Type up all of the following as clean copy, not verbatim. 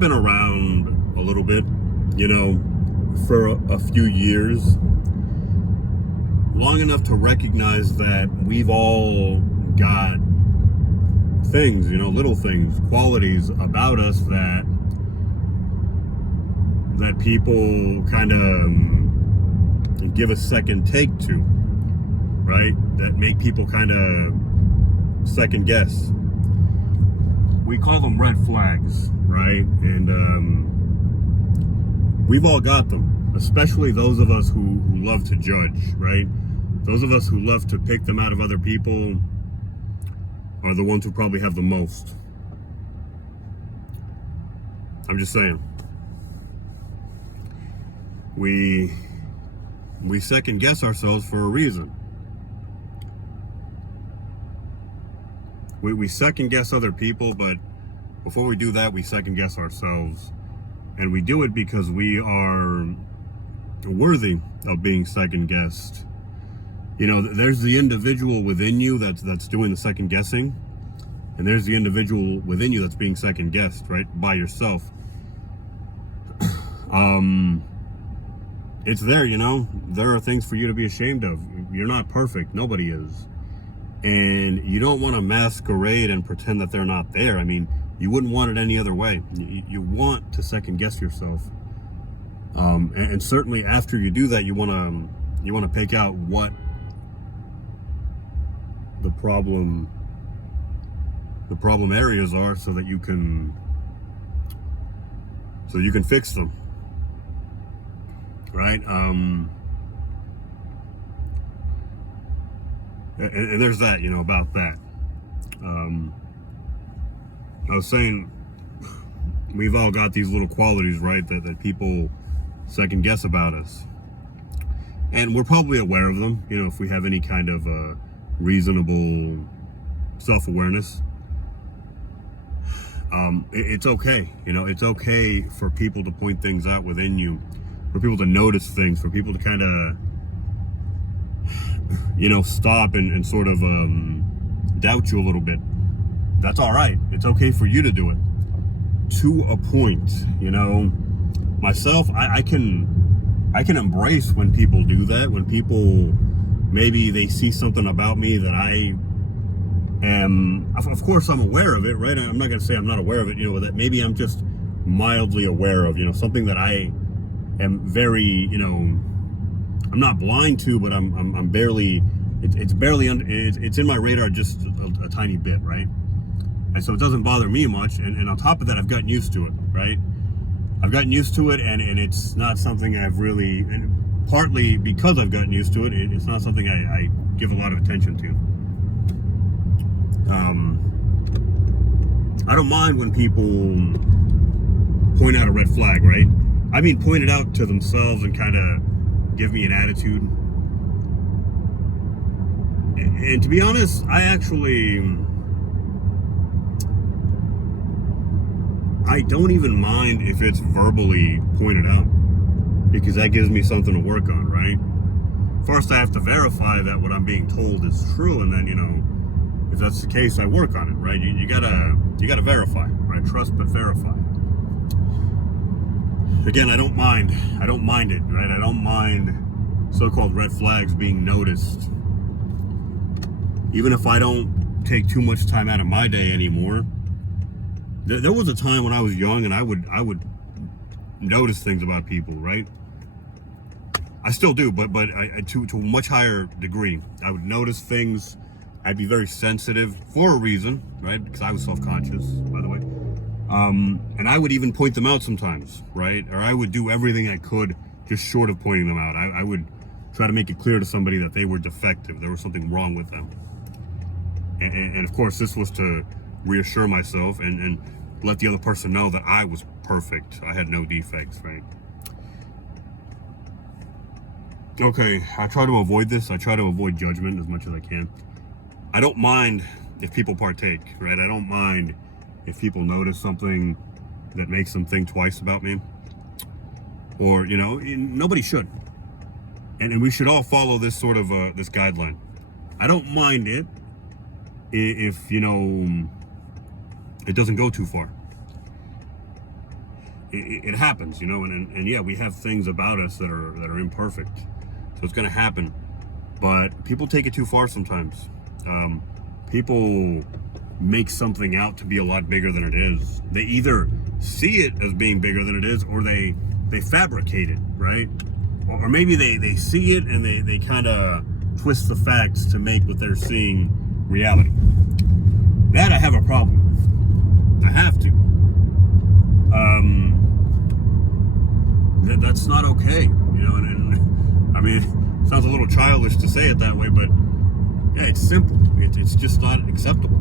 been around a little bit, for a few years, long enough to recognize that we've all got things, little things, qualities about us that people kind of give a second take to, right? That make people kind of second guess. We call them red flags, right? And we've all got them, especially those of us who love to judge, right? Those of us who love to pick them out of other people are the ones who probably have the most. I'm just saying. We second guess ourselves for a reason. We second guess other people, but before we do that, we second guess ourselves. And we do it because we are worthy of being second guessed. There's the individual within you that's doing the second guessing, and there's the individual within you that's being second guessed, right, by yourself. It's there, there are things for you to be ashamed of. You're not perfect. Nobody is. And you don't want to masquerade and pretend that they're not there. I mean, you wouldn't want it any other way. You want to second guess yourself. And certainly after you do that, you want to pick out what the problem areas are so that you can fix them. Right? And there's that, about that. I was saying, we've all got these little qualities, right, that people second guess about us. And we're probably aware of them, if we have any kind of reasonable self-awareness. It's okay, it's okay for people to point things out within you, for people to notice things, for people to kind of, stop and sort of doubt you a little bit. That's all right. It's okay for you to do it to a point. Myself, I can embrace when people do that, when people maybe they see something about me that I am, of course I'm aware of it, right? I'm not going to say I'm not aware of it, that maybe I'm just mildly aware of, something that I am very, I'm not blind to, but I'm barely, it's barely, it's in my radar just a tiny bit, right? And so it doesn't bother me much. And on top of that, I've gotten used to it, right? I've gotten used to it, and it's not something I've really, and partly because I've gotten used to it, it's not something I give a lot of attention to. I don't mind when people point out a red flag, right? I mean, point it out to themselves and kind of give me an attitude. And to be honest, I don't even mind if it's verbally pointed out, because that gives me something to work on, right? First, I have to verify that what I'm being told is true, and then, if that's the case, I work on it, right? You gotta verify, right? Trust but verify. Again, I don't mind it, right? I don't mind so-called red flags being noticed. Even if I don't take too much time out of my day anymore. There was a time when I was young and I would notice things about people, right? I still do, but to a much higher degree. I would notice things. I'd be very sensitive for a reason, right? Because I was self-conscious, by the way. And I would even point them out sometimes, right? Or I would do everything I could just short of pointing them out. I would try to make it clear to somebody that they were defective. There was something wrong with them. And of course, this was to reassure myself and let the other person know that I was perfect. I had no defects, right? Okay, I try to avoid this. I try to avoid judgment as much as I can. I don't mind if people partake, right? I don't mind if people notice something that makes them think twice about me. Or, nobody should. And we should all follow this sort of, this guideline. I don't mind it if, it doesn't go too far. it happens, you know, and yeah, we have things about us that are imperfect, so it's going to happen. But people take it too far sometimes. People make something out to be a lot bigger than it is. They either see it as being bigger than it is, or they fabricate it, right? Or maybe they see it and they kind of twist the facts to make what they're seeing reality. That I have a problem. I have to. That's not okay, you know. And I mean, it sounds a little childish to say it that way, but yeah, it's simple. It's just not acceptable.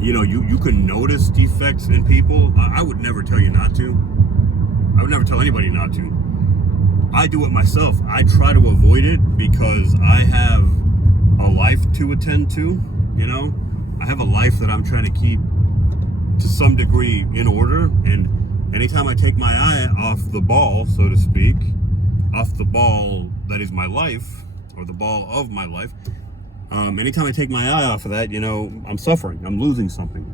You know, you can notice defects in people. I would never tell you not to. I would never tell anybody not to. I do it myself. I try to avoid it because I have a life to attend to, you know. I have a life that I'm trying to keep to some degree in order, and anytime I take my eye off the ball, so to speak, off the ball that is my life, or the ball of my life, anytime I take my eye off of that, you know, I'm suffering. I'm losing something.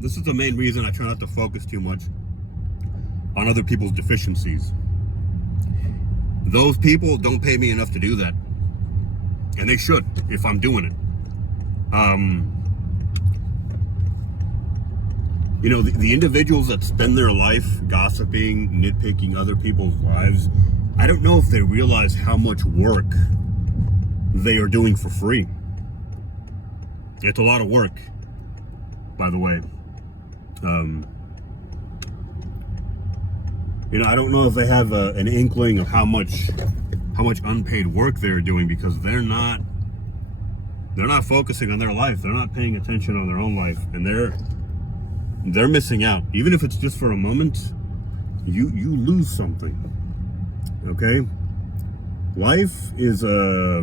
This is the main reason I try not to focus too much on other people's deficiencies. Those people don't pay me enough to do that. And they should, if I'm doing it. You know, the individuals that spend their life gossiping, nitpicking other people's lives, I don't know if they realize how much work they are doing for free. It's a lot of work, by the way. You know, I don't know if they have an inkling of how much unpaid work they're doing, because they're not focusing on their life. They're not paying attention on their own life, and they're missing out. Even if it's just for a moment, you lose something. Okay? Life is a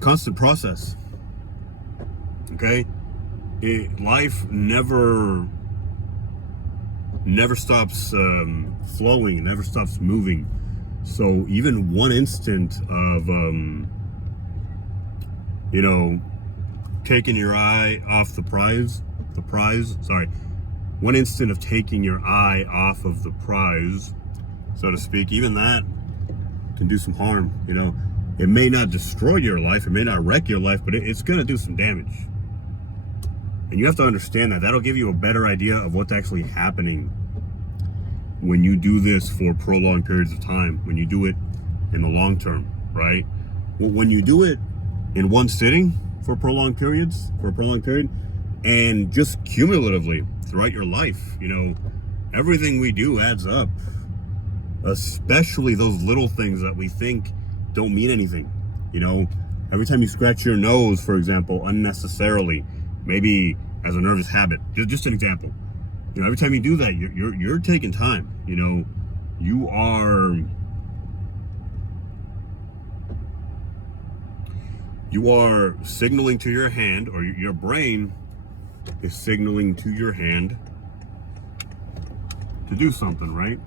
constant process. Okay? Life never stops flowing, never stops moving. So even one instant of you know, taking your eye off the prize, one instant of taking your eye off of the prize, so to speak, even that can do some harm. You know, it may not destroy your life, it may not wreck your life, but it's going to do some damage. And you have to understand that. That'll give you a better idea of what's actually happening when you do this for prolonged periods of time, when you do it in the long term, right? Well, when you do it in one sitting for a prolonged period, and just cumulatively throughout your life, you know, everything we do adds up, especially those little things that we think don't mean anything. You know, every time you scratch your nose, for example, unnecessarily, maybe as a nervous habit, just an example, you know, every time you do that, you're taking time. You know, you are signaling to your hand, or your brain is signaling to your hand to do something, right?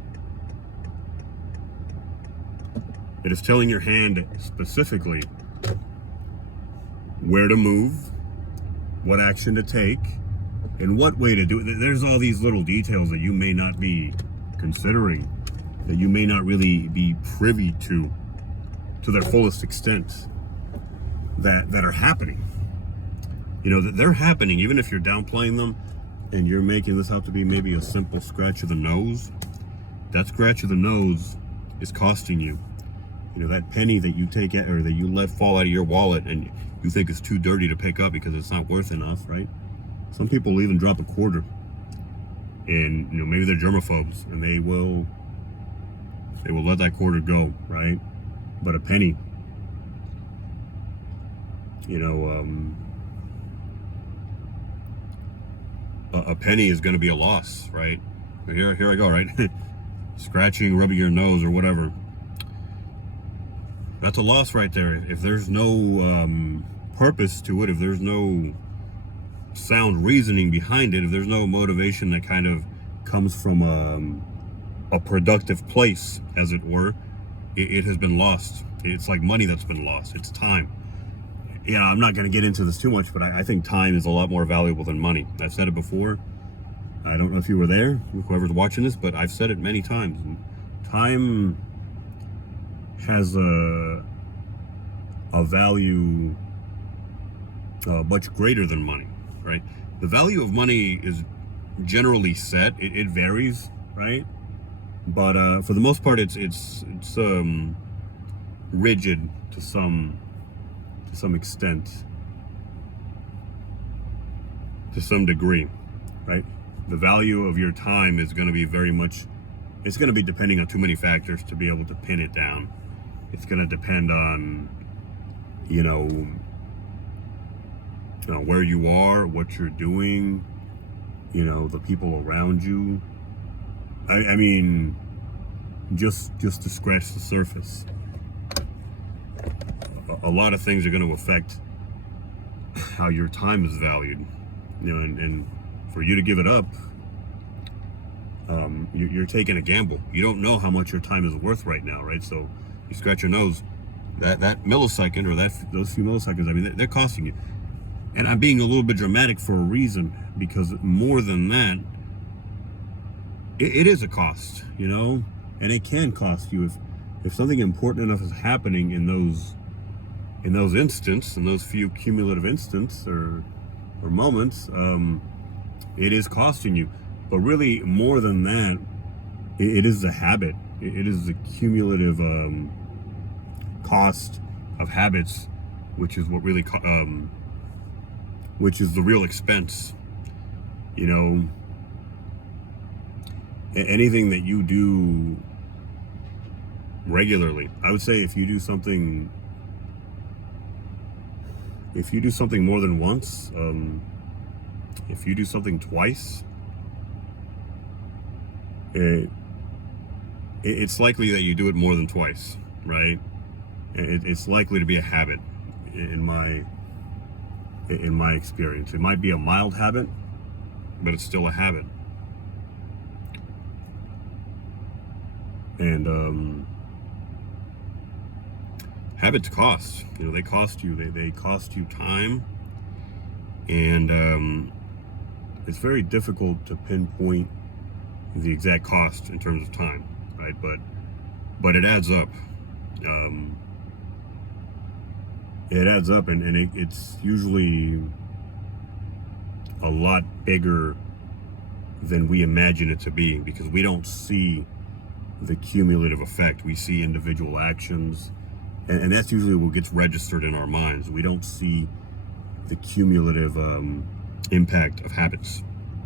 It is telling your hand specifically where to move, what action to take, and what way to do it. There's all these little details that you may not be considering, that you may not really be privy to their fullest extent, that are happening. You know, that they're happening, even if you're downplaying them and you're making this out to be maybe a simple scratch of the nose. That scratch of the nose is costing you. You know, that penny that you take or that you let fall out of your wallet and you think it's too dirty to pick up because it's not worth enough, right? Some people will even drop a quarter, and you know, maybe they're germaphobes and they will let that quarter go, right? But a penny, you know, a penny is going to be a loss, right? Here I go, right? Scratching, rubbing your nose or whatever. That's a loss right there. If there's no purpose to it, if there's no sound reasoning behind it, if there's no motivation that kind of comes from a productive place, as it were, it has been lost. It's like money that's been lost. It's time. Yeah, I'm not going to get into this too much, but I think time is a lot more valuable than money. I've said it before. I don't know if you were there, whoever's watching this, but I've said it many times. Time has a value much greater than money, right? The value of money is generally set. It varies, right? But for the most part, it's rigid to some extent, to some degree, right? The value of your time is going to be it's going to be depending on too many factors to be able to pin it down. It's going to depend on, where you are, what you're doing, the people around you. I mean, just to scratch the surface. A lot of things are going to affect how your time is valued, and for you to give it up, you're taking a gamble. You don't know how much your time is worth right now, right? So you scratch your nose. That millisecond or those few milliseconds, I mean, they're costing you. And I'm being a little bit dramatic for a reason, because more than that, it is a cost, and it can cost you if something important enough is happening in those instances, in those few cumulative instances or moments. It is costing you. But really, more than that, it is the habit. It is the cumulative cost of habits, which is what really, which is the real expense. Anything that you do regularly, I would say if you do something more than once, if you do something twice, it's likely that you do it more than twice, right? It's likely to be a habit, in my experience. It might be a mild habit, but it's still a habit. And habits cost. They cost you. They cost you time, and it's very difficult to pinpoint the exact cost in terms of time, right? But it adds up. It adds up, and it's usually a lot bigger than we imagine it to be, because we don't see the cumulative effect. We see individual actions, and that's usually what gets registered in our minds. We don't see the cumulative impact of habits.